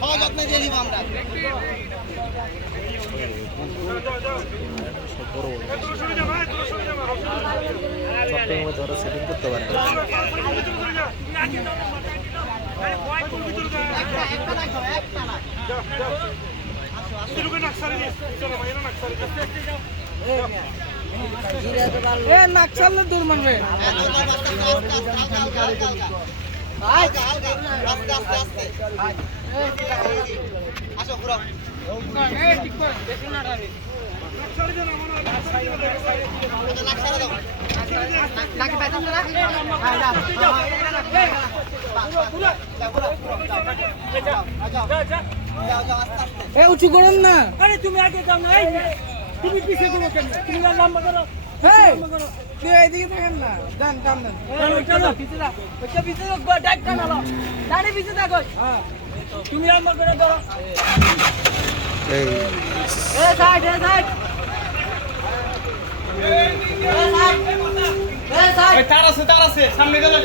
সযত্নে দিয়ে দিব আমরা চট্টগ্রামে ওরা সেটিং করতে পারে। নাকশাল দূর হ্যাঁ, ওটা নাক সারা দাও যাও, যাও, আস্তে আস্তে। এ উঁচু করেন না। আরে তুমি আগে যাও না এই তুমি পিছিয়ে দেবো কেন? তুমি আর লম্বা করো তুমি ধরো। এই সাইড সাইড। তার আছে তার আছে সামনে গেলে